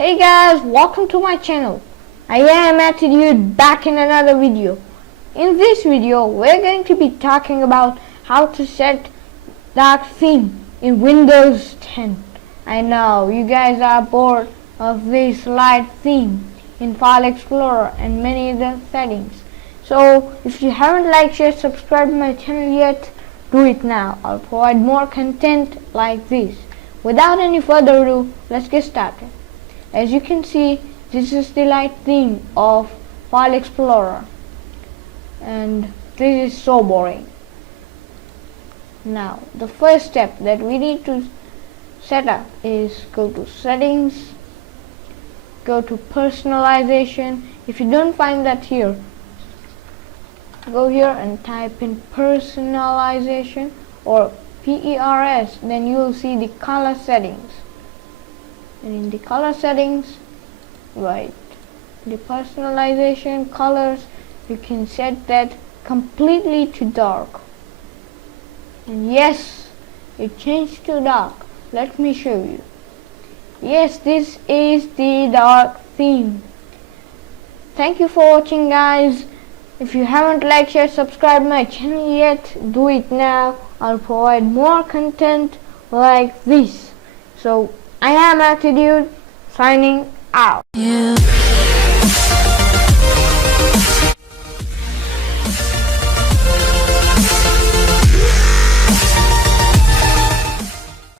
Hey guys, welcome to my channel. I am AttiDude back in another video. In this video, we're going to be talking about how to set dark theme in Windows 10. I know you guys are bored of this light theme in File Explorer and many other settings. So if you haven't liked, share, subscribed to my channel yet, do it now. I'll provide more content like this. Without any further ado, let's get started. As you can see, this is the light theme of File Explorer, and this is so boring. Now the first step that we need to set up is go to settings, go to personalization. If you don't find that here, go here and type in personalization or PERS, then you will see the color settings. And in the color settings, right, the personalization colors, you can set that completely to dark. And yes, it changed to dark. Let me show you. Yes, this is the dark theme. Thank you for watching, guys. If you haven't liked, share, subscribe my channel yet, do it now. I'll provide more content like this. So I am AttiDude, signing out. Yeah.